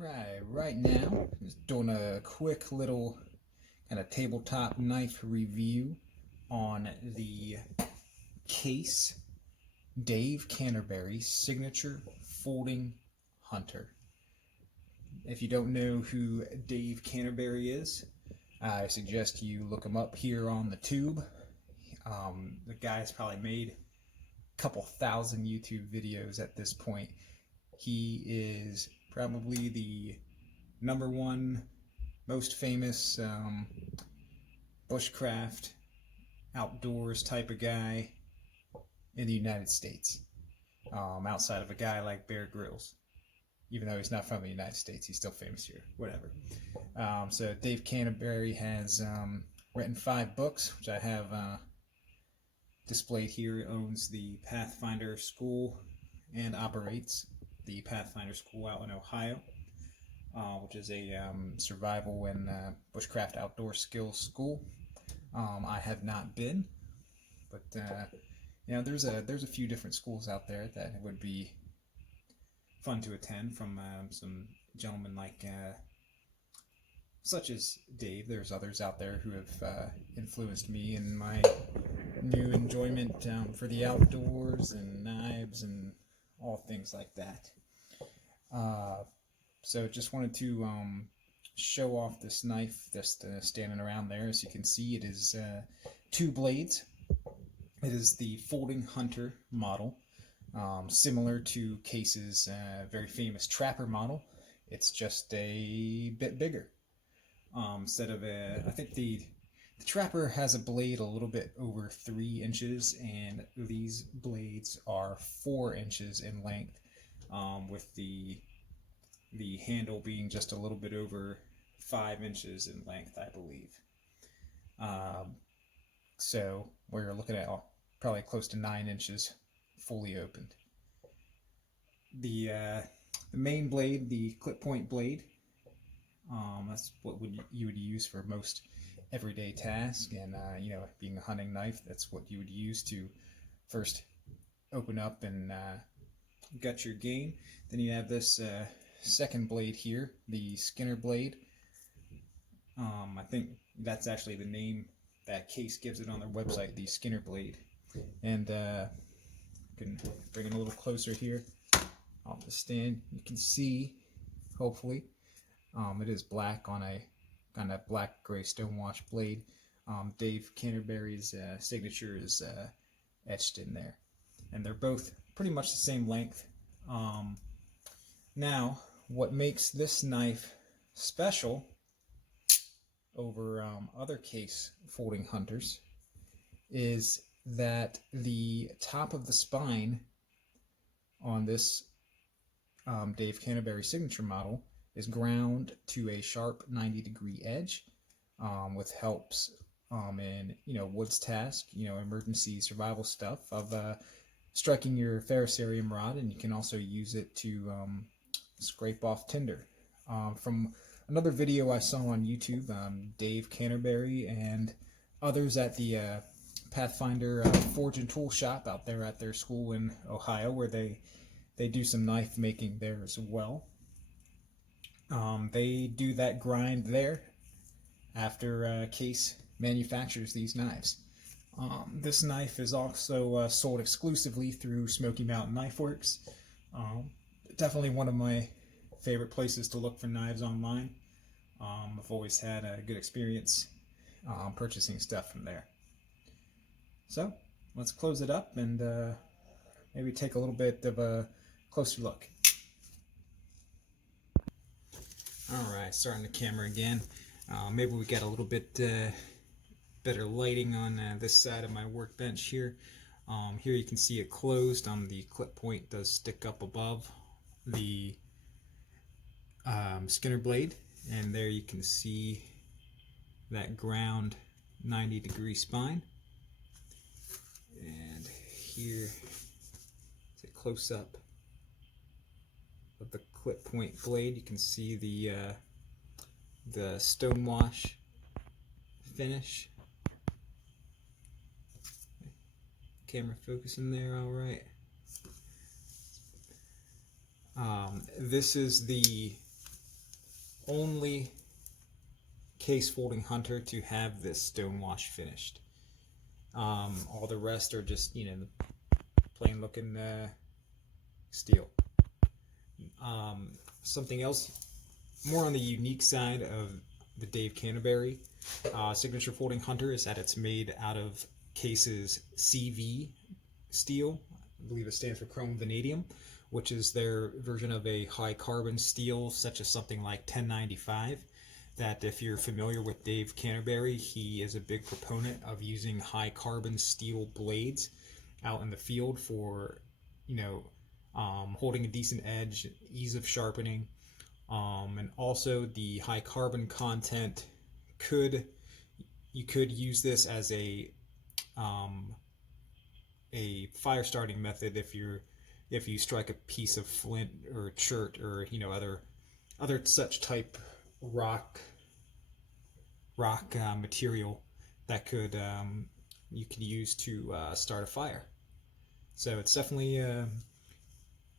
Right now, just doing a quick little kind of tabletop knife review on the Case Dave Canterbury Signature Folding Hunter. If you don't know who Dave Canterbury is, I suggest you look him up here on the tube. The guy's probably made a couple thousand YouTube videos at this point. He is probably the #1 most famous bushcraft outdoors type of guy in the United States, outside of a guy like Bear Grylls. Even though he's not from the United States, he's still famous here. Whatever. So Dave Canterbury has written 5 books, which I have displayed here. He owns the Pathfinder School and operates the Pathfinder School out in Ohio, which is a survival and bushcraft outdoor skills school. I have not been, but there's a few different schools out there that would be fun to attend from some gentlemen like such as Dave. There's others out there who have influenced me in my new enjoyment for the outdoors and knives and all things like that. So just wanted to show off this knife just standing around there. As you can see, it is 2 blades. It is the Folding Hunter model, similar to Case's very famous Trapper model. It's just a bit bigger. Instead of I think the Trapper has a blade a little bit over 3 inches, and these blades are 4 inches in length, with the handle being just a little bit over 5 inches in length, I believe. So we're looking at probably close to 9 inches fully opened. The main blade, the clip point blade, that's what you would use for most everyday tasks, and being a hunting knife, that's what you would use to first open up and gut your game. Then you have this second blade here, the Skinner blade. I think that's actually the name that Case gives it on their website, the Skinner blade. And I can bring it a little closer here off the stand. You can see, hopefully, it is black on a kind of black gray stonewash blade. Dave Canterbury's signature is etched in there, and they're both pretty much the same length. Now, what makes this knife special over other Case folding hunters is that the top of the spine on this Dave Canterbury signature model is ground to a sharp 90-degree edge, with helps in woods task, emergency survival stuff of striking your ferrocerium rod, and you can also use it to scrape off tinder. From another video I saw on YouTube, Dave Canterbury and others at the Pathfinder Forge and Tool Shop out there at their school in Ohio, where they do some knife making there as well. They do that grind there after Case manufactures these knives. This knife is also sold exclusively through Smoky Mountain Knife Works. Definitely one of my favorite places to look for knives online. I've always had a good experience purchasing stuff from there. So let's close it up and maybe take a little bit of a closer look. Alright, starting the camera again. Maybe we got a little bit better lighting on this side of my workbench here. Here you can see it closed. The clip point does stick up above the Skinner blade, and there you can see that ground 90-degree spine. And here is a close-up of the clip point blade. You can see the stonewash finish. Camera focusing there, all right. This is the only case folding hunter to have this stonewash finished. All the rest are just, you know, plain looking steel. Something else more on the unique side of the Dave Canterbury signature folding hunter is that it's made out of Case's CV steel. I believe it stands for chrome vanadium, which is their version of a high carbon steel, such as something like 1095. That if you're familiar with Dave Canterbury, he is a big proponent of using high carbon steel blades out in the field for, you know, holding a decent edge, ease of sharpening, and also the high carbon content you could use this as a fire starting method if you strike a piece of flint or chert or, you know, other such type rock material that you could use to start a fire. So it's definitely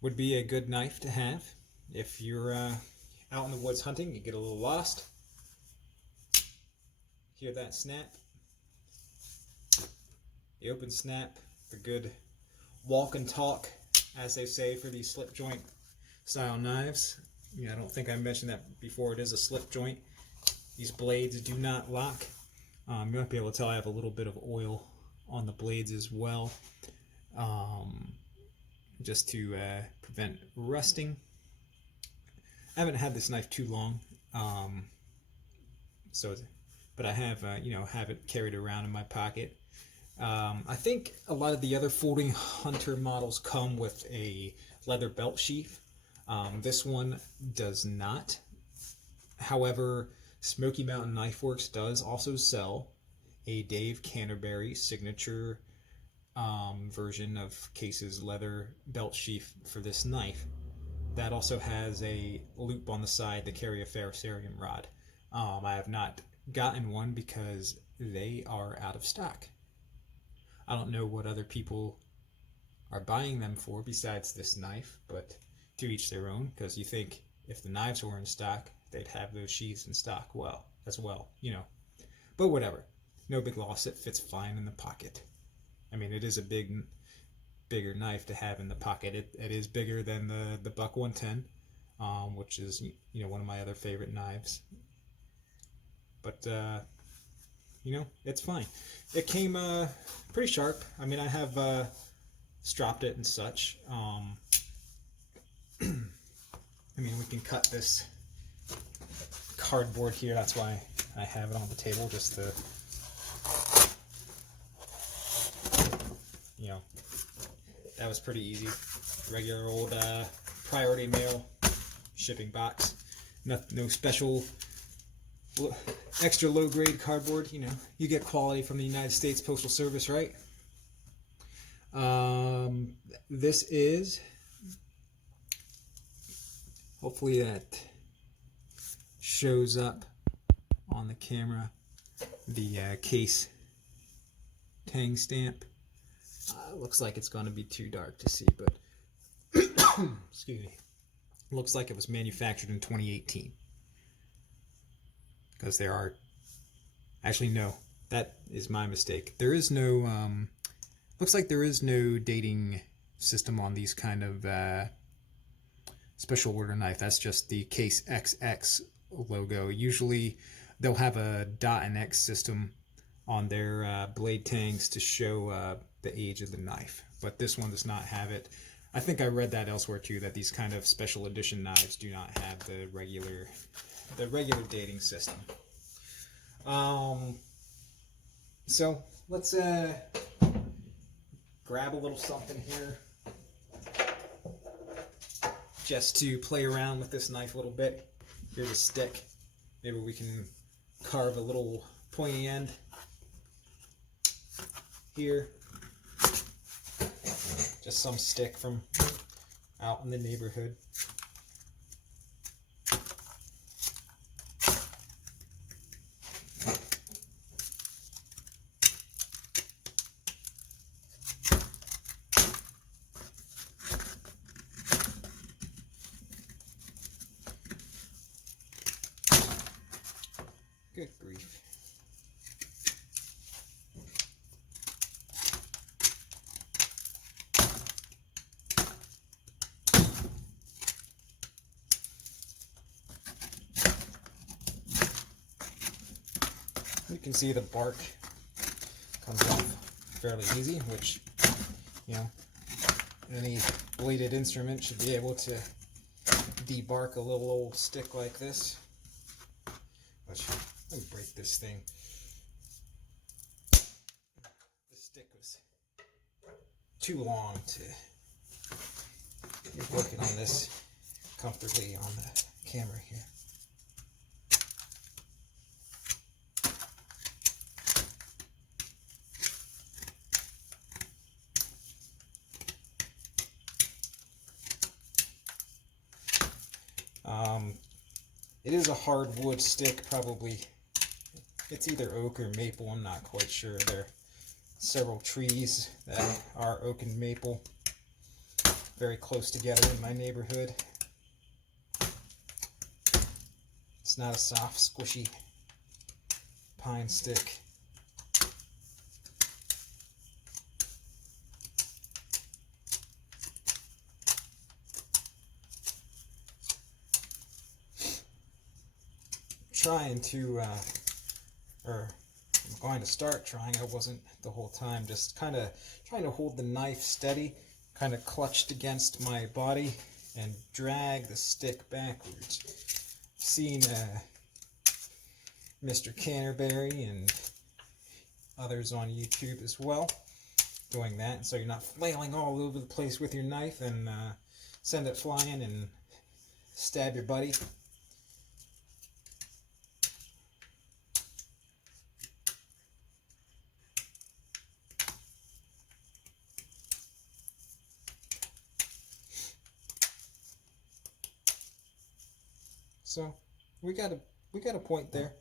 would be a good knife to have if you're out in the woods hunting. You get a little lost, hear that snap, the open snap, the good walk and talk, as they say, for these slip joint style knives. I don't think I mentioned that before. It is a slip joint. These blades do not lock. You might be able to tell I have a little bit of oil on the blades as well, just to prevent rusting. I haven't had this knife too long, but I have have it carried around in my pocket. I think a lot of the other folding hunter models come with a leather belt sheath. This one does not. However, Smoky Mountain Knife Works does also sell a Dave Canterbury signature version of Case's leather belt sheath for this knife. That also has a loop on the side to carry a ferrocerium rod. I have not gotten one because they are out of stock. I don't know what other people are buying them for besides this knife, but to each their own, because you think if the knives were in stock, they'd have those sheaths in stock as well, you know. But whatever, no big loss. It fits fine in the pocket. I mean, it is a bigger knife to have in the pocket. It is bigger than the Buck 110, which is, you know, one of my other favorite knives. But it's fine. It came pretty sharp. I mean, I have stropped it and such. I mean, we can cut this cardboard here. That's why I have it on the table, just to, you know, that was pretty easy. Regular old priority mail shipping box. No special extra low grade cardboard. You know, you get quality from the United States Postal Service, right? This is, hopefully that shows up on the camera, the Case tang stamp. Looks like it's going to be too dark to see, but excuse me. Looks like it was manufactured in 2018. Because there are, actually no, that is my mistake. There is no, looks like there is no dating system on these kind of special order knife. That's just the Case XX logo. Usually they'll have a dot and X system on their blade tangs to show the age of the knife, but this one does not have it. I think I read that elsewhere too, that these kind of special edition knives do not have the regular dating system. So let's grab a little something here just to play around with this knife a little bit. Here's a stick. Maybe we can carve a little pointy end here. Just some stick from out in the neighborhood. Good grief. You can see the bark comes off fairly easy, which, you know, any bladed instrument should be able to debark a little old stick like this. Let me break this thing. This stick was too long to be working on this comfortably on the camera here. It is a hardwood stick, probably. It's either oak or maple, I'm not quite sure. There are several trees that are oak and maple very close together in my neighborhood. It's not a soft, squishy pine stick. Trying to, or I'm going to start trying, I wasn't the whole time, just kind of trying to hold the knife steady, kind of clutched against my body and drag the stick backwards. I've seen Mr. Canterbury and others on YouTube as well doing that, so you're not flailing all over the place with your knife and send it flying and stab your buddy. So we got a point there.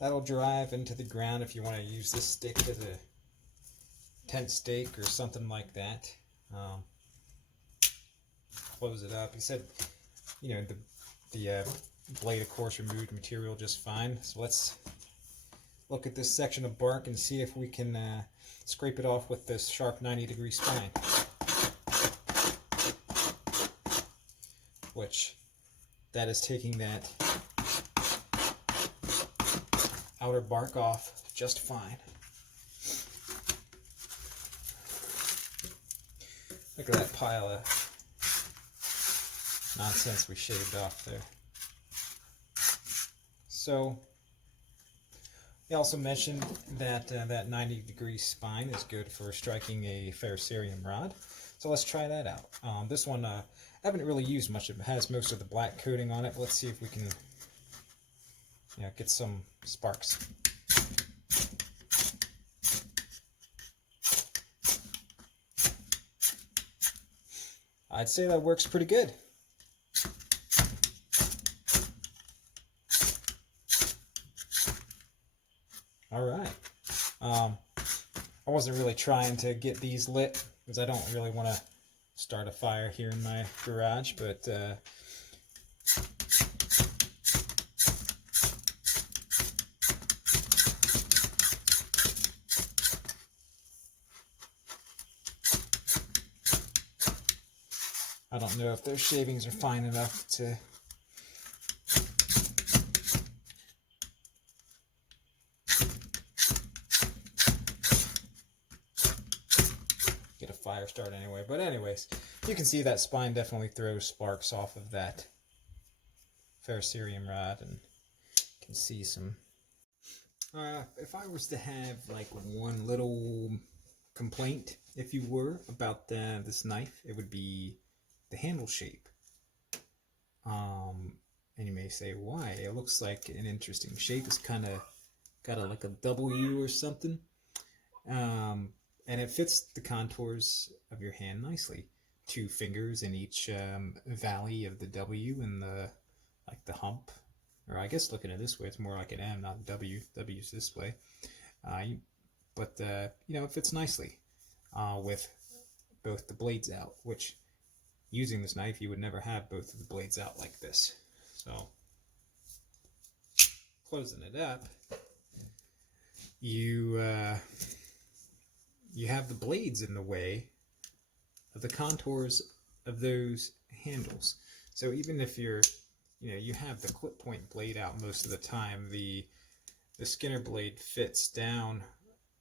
That'll drive into the ground if you want to use this stick as a tent stake or something like that. Close it up. He said, you know, the blade, of course, removed material just fine. So let's look at this section of bark and see if we can scrape it off with this sharp 90-degree spine. Which, that is taking that outer bark off just fine. Look at that pile of nonsense we shaved off there. So, he also mentioned that that 90-degree spine is good for striking a ferrocerium rod. So let's try that out. This one, I haven't really used much of it. It has most of the black coating on it. Let's see if we can, you know, get some sparks. I'd say that works pretty good. All right. I wasn't really trying to get these lit because I don't really want to start a fire here in my garage, but I don't know if those shavings are fine enough to get a fire start anyway. But anyways, you can see that spine definitely throws sparks off of that ferrocerium rod, and you can see some. If I was to have like one little complaint, if you were, about this knife, it would be the handle shape. And you may say, why? It looks like an interesting shape. It's kind of got like a W or something. And it fits the contours of your hand nicely. 2 fingers in each valley of the W and the hump. Or I guess looking at it this way, it's more like an M, not a W. W's this way. But you know, it fits nicely with both the blades out, which using this knife, you would never have both of the blades out like this. So, closing it up, you have the blades in the way of the contours of those handles. So even if you have the clip point blade out most of the time, the Skinner blade fits down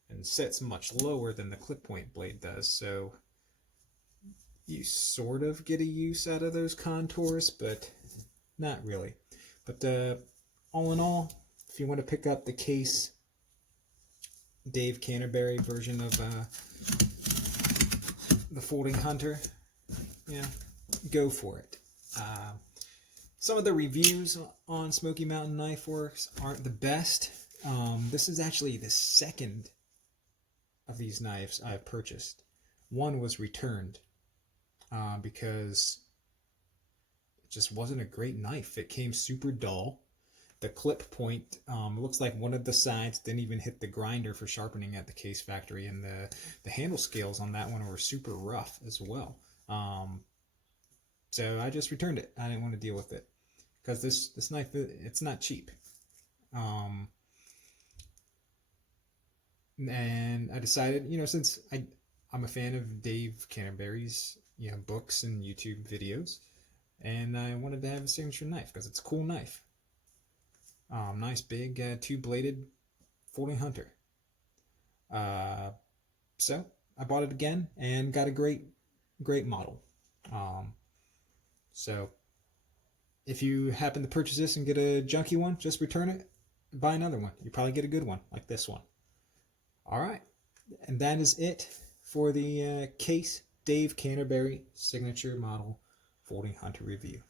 and sits much lower than the clip point blade does. So you sort of get a use out of those contours, but not really. But all in all, if you want to pick up the Case Dave Canterbury version of the Folding Hunter, go for it. Some of the reviews on Smoky Mountain Knife Works aren't the best. This is actually the second of these knives I've purchased. One was returned because it just wasn't a great knife. It came super dull. The clip point looks like one of the sides didn't even hit the grinder for sharpening at the Case factory, and the handle scales on that one were super rough as well. So I just returned it. I didn't want to deal with it because this knife, it's not cheap. And I decided, since I'm a fan of Dave Canterbury's books and YouTube videos, and I wanted to have a signature knife because it's a cool knife. Nice big two-bladed folding hunter. So I bought it again and got a great model. So if you happen to purchase this and get a junky one, just return it, buy another one. You probably get a good one like this one. All right, and that is it for the Case Dave Canterbury signature model folding hunter review.